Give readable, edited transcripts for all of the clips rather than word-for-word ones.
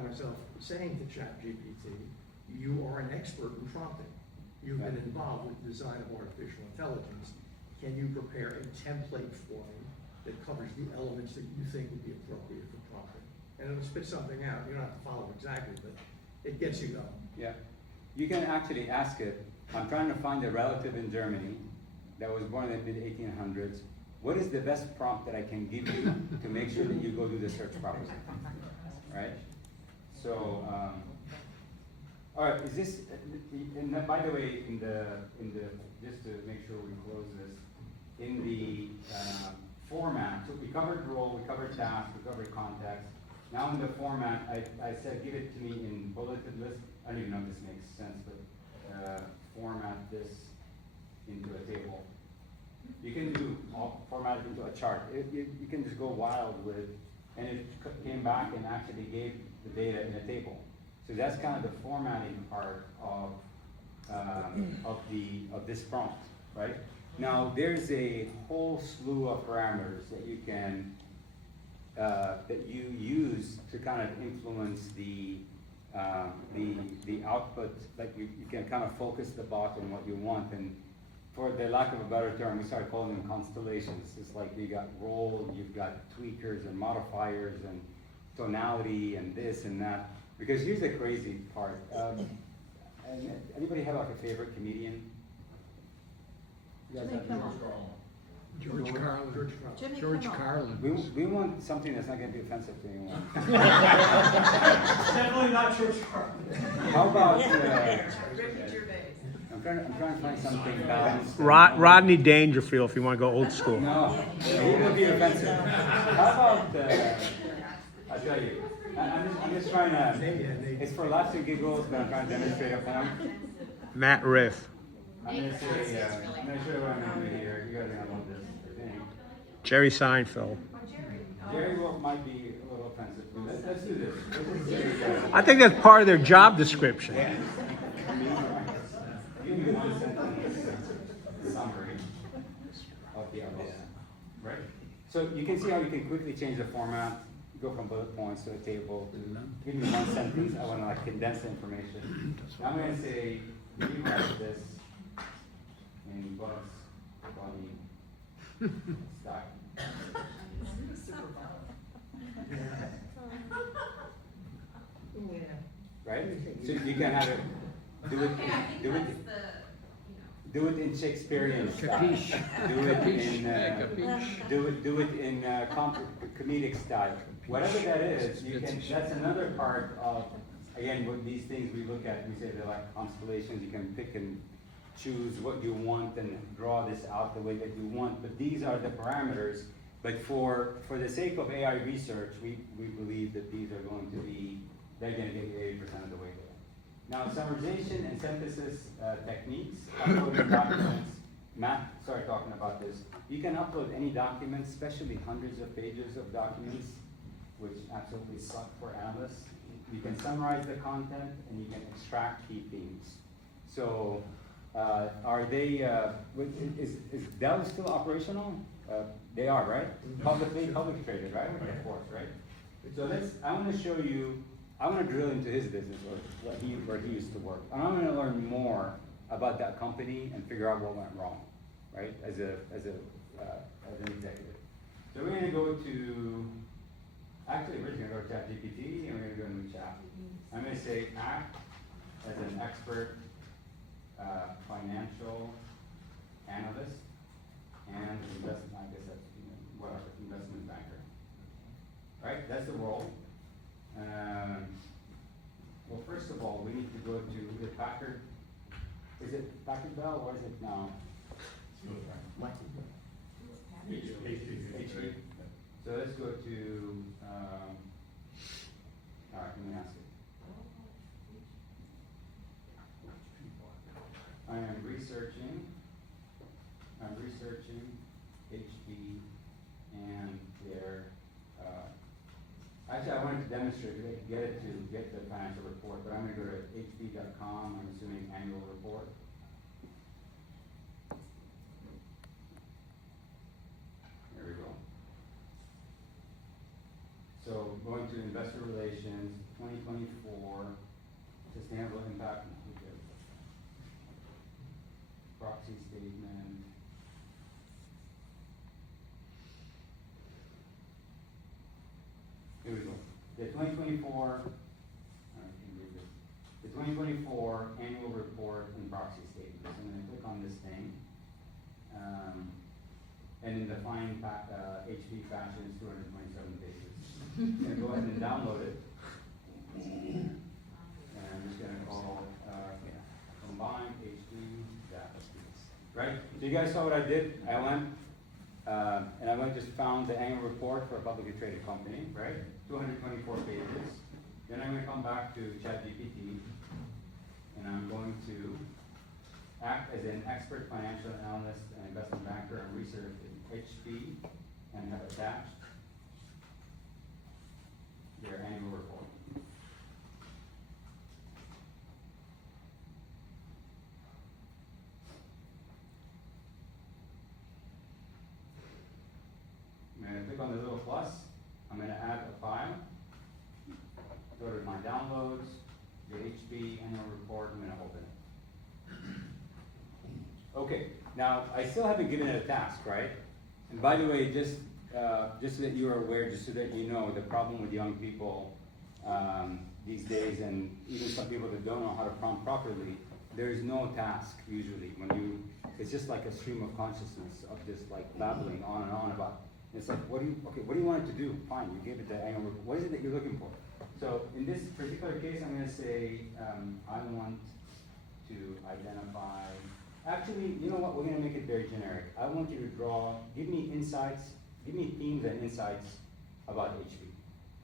found myself saying to ChatGPT, you are an expert in prompting. You've been involved with the design of artificial intelligence. Can you prepare a template for me that covers the elements that you think would be appropriate for prompting? And it'll spit something out. You don't have to follow exactly, but it gets you going. Yeah. You can actually ask it, I'm trying to find a relative in Germany that was born in the mid-1800s. What is the best prompt that I can give you to make sure that you go do the search properly? Right? So, all right, is this, and by the way, just to make sure we close this, in the format, so we covered role, we covered task, we covered context. Now in the format, I said give it to me in bulleted list. I don't even know if this makes sense, but format this into a table. You can do format it into a chart. You can just go wild with it, and it came back and actually gave the data in a table. So that's kind of the formatting part of this prompt, right? Now there's a whole slew of parameters that you can that you use to kind of influence the output. Like you can kind of focus the bot on what you want, and for the lack of a better term, we started calling them constellations. It's like you got role, you've got tweakers and modifiers and tonality and this and that. Because here's the crazy part. Anybody have like a favorite comedian? You guys have George Carlin. Jimmy George Kimmel. Carlin. we want something that's not going to be offensive to anyone. Definitely not George Carlin. How about? Ricky Gervais. I'm trying to find something balanced. Rodney Dangerfield, if you want to go old school. No, he would be offensive. How about? I'll tell you. I'm just trying to. It's for laughs and giggles, but I'm trying to demonstrate a point. Matt Riff. I'm gonna say. I'm gonna show you what I'm gonna do here. You guys are gonna love this. I think. Jerry Seinfeld. Jerry might be a little offensive. Let's do this. I think that's part of their job description. Give me one sentence summary of the idea. Right? So you can see how you can quickly change the format, go from bullet points to a table. Give me one sentence, I want to like condense the information. Now I'm going to say, rewrite this in Bugs Bunny style. Right? So you can have it, do it in Shakespearean style. Capiche. Do it in Capiche. do it in comedic style. Whatever that is, you can. That's another part of, again, with these things we look at. We say they're like constellations. You can pick and choose what you want and draw this out the way that you want. But these are the parameters. But for the sake of AI research, we believe that these are going to be, they're going to get 80% of the way there. Now, summarization and synthesis techniques, uploading documents. Matt started talking about this. You can upload any document, especially hundreds of pages of documents, which absolutely suck for analysts. You can summarize the content and you can extract key themes. So, are they? Is Dell still operational? They are, right? Publicly traded, right? Of course, right? So I want to show you. I want to drill into his business or where he used to work. And I'm going to learn more about that company and figure out what went wrong, right? As an executive. So we're going to go to. Actually, we're just going to go to ChatGPT and we're going to go into chat. I'm going to say act as an expert financial analyst and investment. I guess that's whatever investment banker. Right? That's the role. Well, first of all, we need to go to the Packard. Is it Packard Bell or is it now? HP. So let's go to. All right, let me ask it. I am researching. I'm researching HP and their. Actually, I wanted to demonstrate get the financial report, but I'm going to go to hp.com. I'm assuming annual report. There we go. So going to investor relations, 2024, sustainable impact, proxy statement. Here we go. The 2024, I can read this. The 2024 annual report and proxy statement. So I'm going to click on this thing. And in the fine HP fashion, it's 227 pages. I'm going to go ahead and download it. And I'm just going to call combined HD data. Right? So you guys saw what I did? I went and I went just found the annual report for a publicly traded company, right? 224 pages. Then I'm going to come back to ChatGPT and I'm going to act as an expert financial analyst and investment banker and research in HP and have attached their annual report. I'm going to click on the little plus. I'm going to add a file. Go to my downloads, the HP annual report. I'm going to open it. Okay, now I still haven't given it a task, right? And by the way, just so that you're aware, just so that you know, the problem with young people these days, and even some people that don't know how to prompt properly, there's no task usually. It's just like a stream of consciousness of just like babbling on and on about. It's like, what do you want it to do? Fine, you gave it the annual report. What is it that you're looking for? So in this particular case, I'm going to say, I want to identify, actually, you know what, we're going to make it very generic. I want you to give me insights, give me themes and insights about HP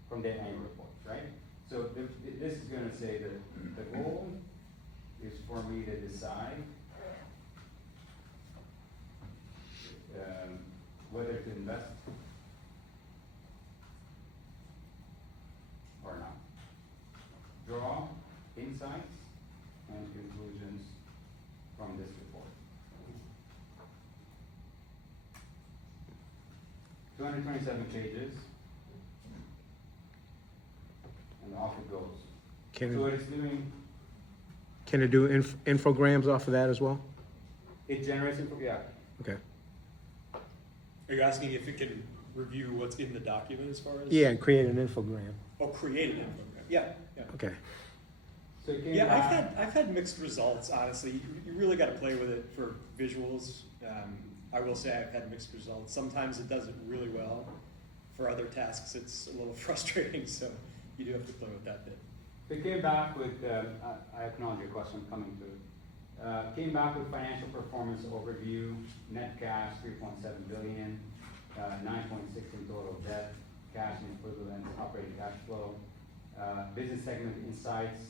from their annual report, right? So this is going to say that the goal is for me to decide whether to invest or not. Draw insights and conclusions from this report. 227 pages, and off it goes. So what it's doing, Can it do infograms off of that as well? it generates info, yeah. Okay. Are you asking if it can review what's in the document as far as? Yeah, and create an infogram. Oh, create an infogram. Yeah, yeah. Okay. So it came Yeah, back. I've had mixed results, honestly. You really got to play with it for visuals. I will say I've had mixed results. Sometimes it does it really well. For other tasks, it's a little frustrating, so you do have to play with that bit. They came back with, I acknowledge your question, I'm coming to it. Came back with financial performance overview, net cash 3.7 billion, 9.6 in total debt, cash and equivalents, operating cash flow, business segment insights,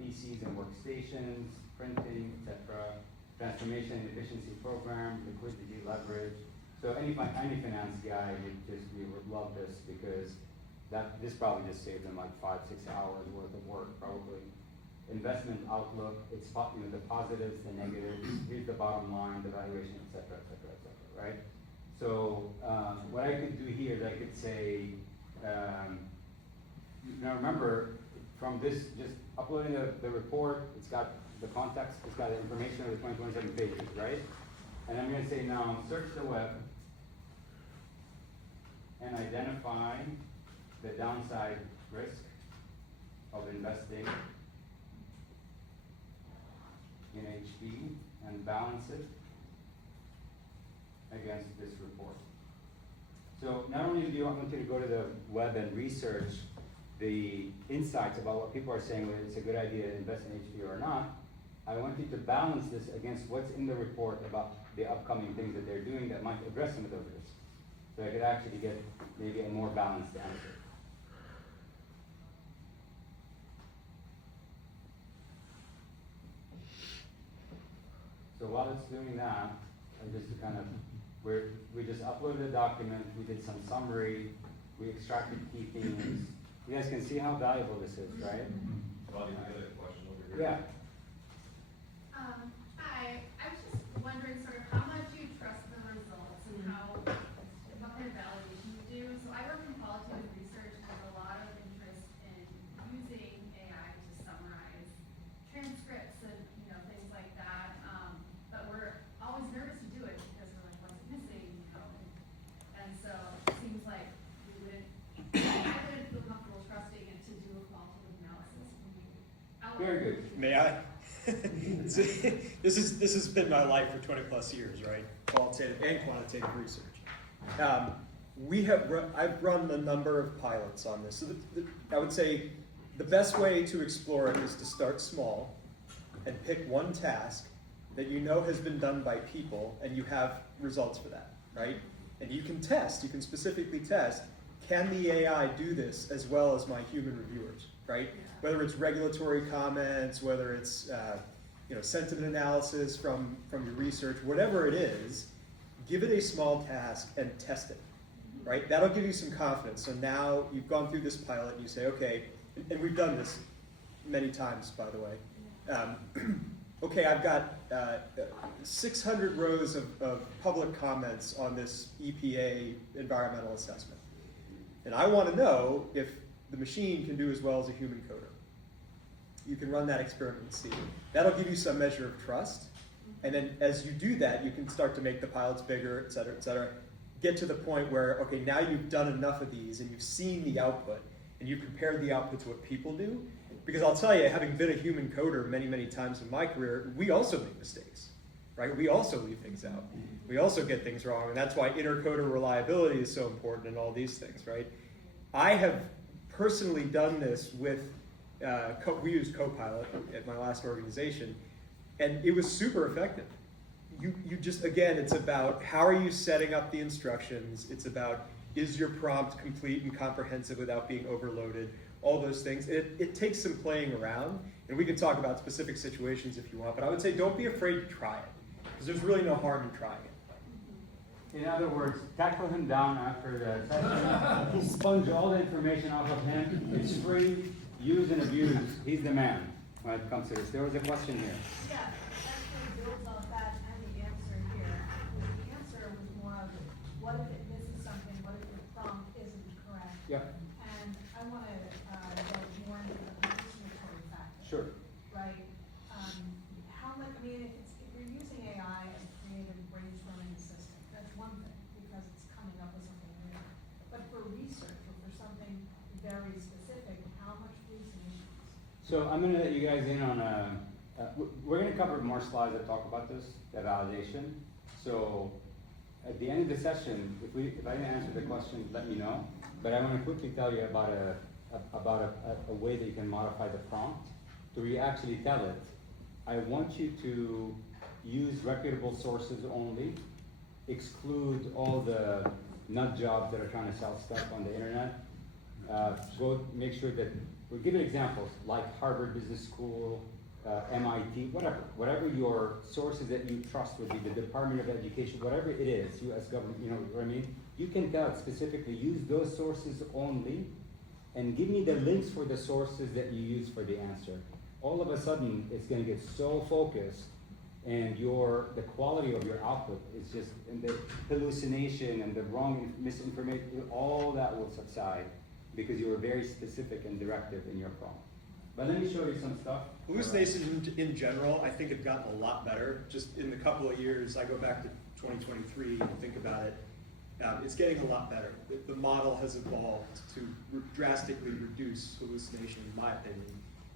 PCs and workstations, printing, etc., transformation and efficiency program, liquidity leverage. So any finance guy would love this because this probably just saved them like 5-6 hours worth of work probably. Investment outlook, it's the positives, the negatives, here's the bottom line, the valuation, et cetera, right? So what I could do here is I could say, now remember, from this, just uploading the report, it's got the context, it's got the information of the 2027 pages, right? And I'm going to say now, search the web and identify the downside risk of investing in HP and balance it against this report. So not only do you want you to go to the web and research the insights about what people are saying, whether it's a good idea to invest in HP or not, I want you to balance this against what's in the report about the upcoming things that they're doing that might address some of those risks. So I could actually get maybe a more balanced answer. So while it's doing that, we just uploaded a document, we did some summary, we extracted key themes. You guys can see how valuable this is, right? Fadi, I got a question over here. Yeah. Hi, I was just wondering sort of how much you trust the results and what kind of validation you do. So I work in qualitative research, and there's a lot of Very good. May I? See, this has been my life for 20 plus years, right? Qualitative and quantitative research. I've run a number of pilots on this. So I would say the best way to explore it is to start small and pick one task that you know has been done by people and you have results for that, right? And you can specifically test, can the AI do this as well as my human reviewers, right? Whether it's regulatory comments, whether it's sentiment analysis from your research, whatever it is, give it a small task and test it, right? That'll give you some confidence. So now you've gone through this pilot and you say, okay, and we've done this many times, by the way. Okay, I've got 600 rows of public comments on this EPA environmental assessment. And I want to know if the machine can do as well as a human coder. You can run that experiment and see. That'll give you some measure of trust. And then as you do that, you can start to make the pilots bigger, et cetera, get to the point where, okay, now you've done enough of these and you've seen the output and you've compared the output to what people do. Because I'll tell you, having been a human coder many, many times in my career, we also make mistakes, right? We also leave things out. We also get things wrong, and that's why intercoder reliability is so important in all these things, right? I have personally done this with, we used Copilot at my last organization, and it was super effective. You just, again, it's about how are you setting up the instructions, it's about is your prompt complete and comprehensive without being overloaded, all those things. It takes some playing around, and we can talk about specific situations if you want, but I would say don't be afraid to try it, because there's really no harm in trying it. In other words, tackle him down after the session, sponge all the information off of him. It's free, use and abuse. He's the man when it comes to this. There was a question here. Yeah, actually builds on that and the answer here. The answer was more of, what if it misses something, what if the prompt isn't correct? Yeah. And I want to go more into the hallucinatory factor. Sure. Right? How much, I mean, if you're using AI as a creative brainstorming assistant, that's one thing, because it's coming up with something new. But for research or for something very specific, how much hallucinations? So I'm going to let you guys in on we're going to cover more slides that talk about this, the validation. So at the end of the session, if I didn't answer the question, let me know. But I want to quickly tell you about a way that you can modify the prompt to actually tell it, I want you to use reputable sources only, exclude all the nut jobs that are trying to sell stuff on the internet. Go make sure that, we'll give you examples, like Harvard Business School, MIT, whatever your sources that you trust would be, the Department of Education, whatever it is, US government, you know what I mean? You can tell it specifically, use those sources only, and give me the links for the sources that you use for the answer. All of a sudden, it's gonna get so focused, and the quality of your output is just, and the hallucination and the wrong misinformation, all that will subside, because you were very specific and directive in your prompt. But let me show you some stuff. Hallucinations in general, I think have gotten a lot better. Just in the couple of years, I go back to 2023 and think about it. It's getting a lot better. The model has evolved to drastically reduce hallucination, in my opinion.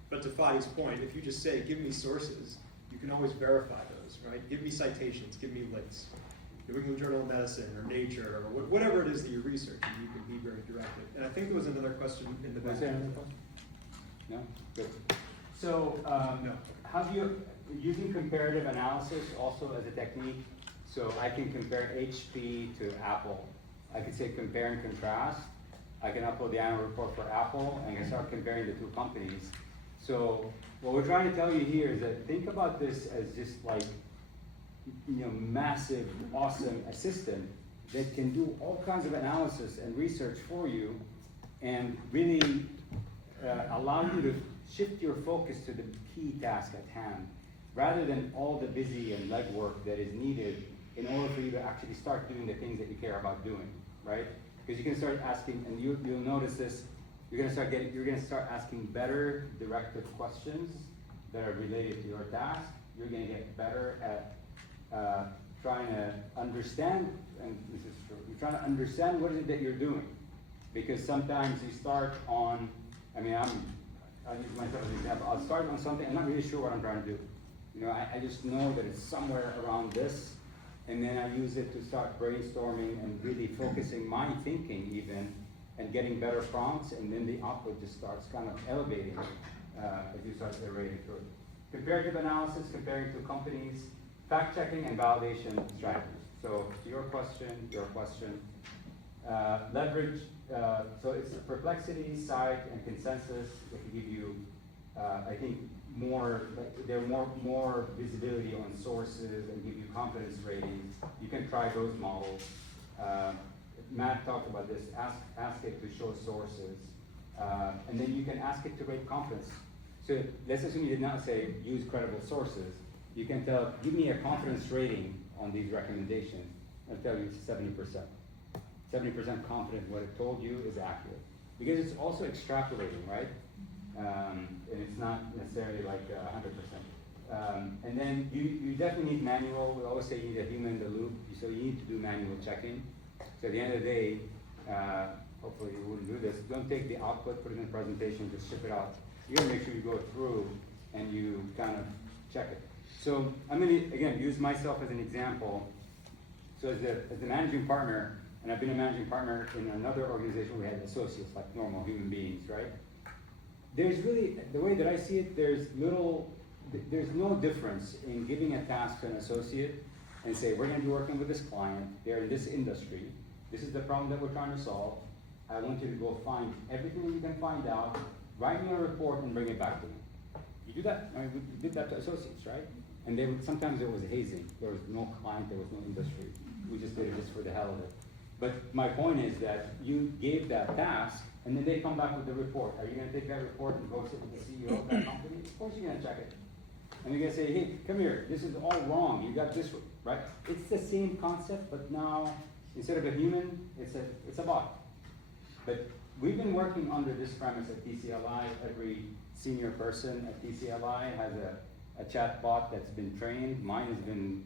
But to Fadi's point, if you just say, give me sources, you can always verify those, right? Give me citations, give me links. New England Journal of Medicine or Nature or whatever it is that you're researching, you can be very directive. And I think there was another question in the back. Was there another question? No? Good. So, using comparative analysis also as a technique, so I can compare HP to Apple. I could say compare and contrast. I can upload the annual report for Apple and I can start comparing the two companies. So what we're trying to tell you here is that think about this as just like, massive, awesome assistant that can do all kinds of analysis and research for you and really allow you to shift your focus to the key task at hand, rather than all the busy and legwork that is needed in order for you to actually start doing the things that you care about doing, right? Because you can start asking, and you'll notice this, you're gonna start asking better directive questions that are related to your task. You're gonna get better at trying to understand, and this is true, you're trying to understand what is it that you're doing. Because sometimes you start on, I'll use myself as an example. I'll start on something, I'm not really sure what I'm trying to do. You know, I just know that it's somewhere around this, and then I use it to start brainstorming and really focusing my thinking even, and getting better prompts, and then the output just starts kind of elevating as you start iterating through it. Comparative analysis, comparing to companies, fact-checking and validation strategies. So to your question, leverage, so it's perplexity, sight, and consensus that can give you, I think, more visibility on sources and give you confidence ratings. You can try those models. Matt talked about this, ask it to show sources, and then you can ask it to rate confidence. So let's assume you did not say use credible sources. You can tell, give me a confidence rating on these recommendations. I'll tell you it's 70%. 70% confident what it told you is accurate. Because it's also extrapolating, right? And it's not necessarily like 100%. And then you definitely need manual. We always say you need a human in the loop. So you need to do manual checking. So at the end of the day, hopefully you wouldn't do this. Don't take the output, put it in a presentation, just ship it out. You gotta make sure you go through and you kind of check it. So I'm gonna, again, use myself as an example. So as the managing partner, and I've been a managing partner in another organization, we had associates, like normal human beings, right? There's really, the way that I see it, there's no difference in giving a task to an associate and say, we're gonna be working with this client, they're in this industry, this is the problem that we're trying to solve, I want you to go find everything you can find out, write me a report and bring it back to me. You do that, I mean, we did that to associates, right? And they would, sometimes it was hazing, there was no client, there was no industry, we just did it just for the hell of it. But my point is that you gave that task, and then they come back with the report. Are you gonna take that report and go sit with the CEO of that company? Of course you're gonna check it. And you're gonna say, hey, come here, this is all wrong, you got this, right? It's the same concept, but now, instead of a human, it's a bot. But we've been working under this premise at TCLI. Every senior person at TCLI has a chat bot that's been trained. Mine has been,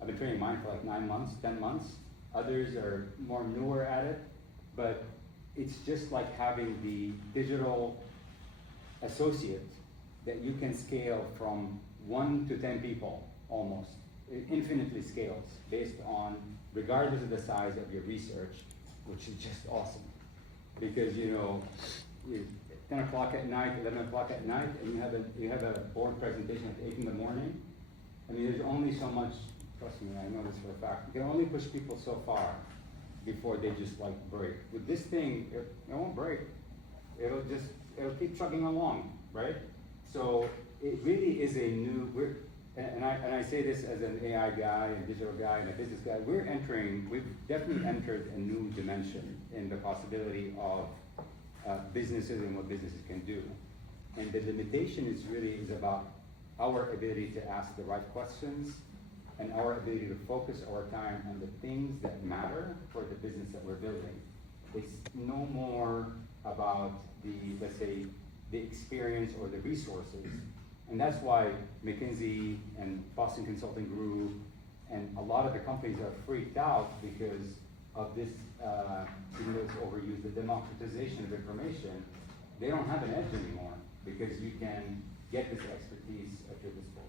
I've been training mine for like 9 months, 10 months. Others are more newer at it, but it's just like having the digital associate that you can scale from 1 to 10 people almost. It infinitely scales based on, regardless of the size of your research, which is just awesome. Because, you know, 10 o'clock at night, 11 o'clock at night, and you have a board presentation at 8 in the morning. I mean, there's only so much, trust me, I know this for a fact, you can only push people so far before they just like break. With this thing, it won't break. It'll keep chugging along, right? So it really is a new, and I say this as an AI guy, and digital guy, and a business guy, we've definitely entered a new dimension in the possibility of businesses and what businesses can do. And the limitation is about our ability to ask the right questions and our ability to focus our time on the things that matter for the business that we're building. It's no more about let's say, the experience or the resources. And that's why McKinsey and Boston Consulting Group and a lot of the companies are freaked out because of this, even though it's overused, the democratization of information. They don't have an edge anymore because you can get this expertise at your disposal.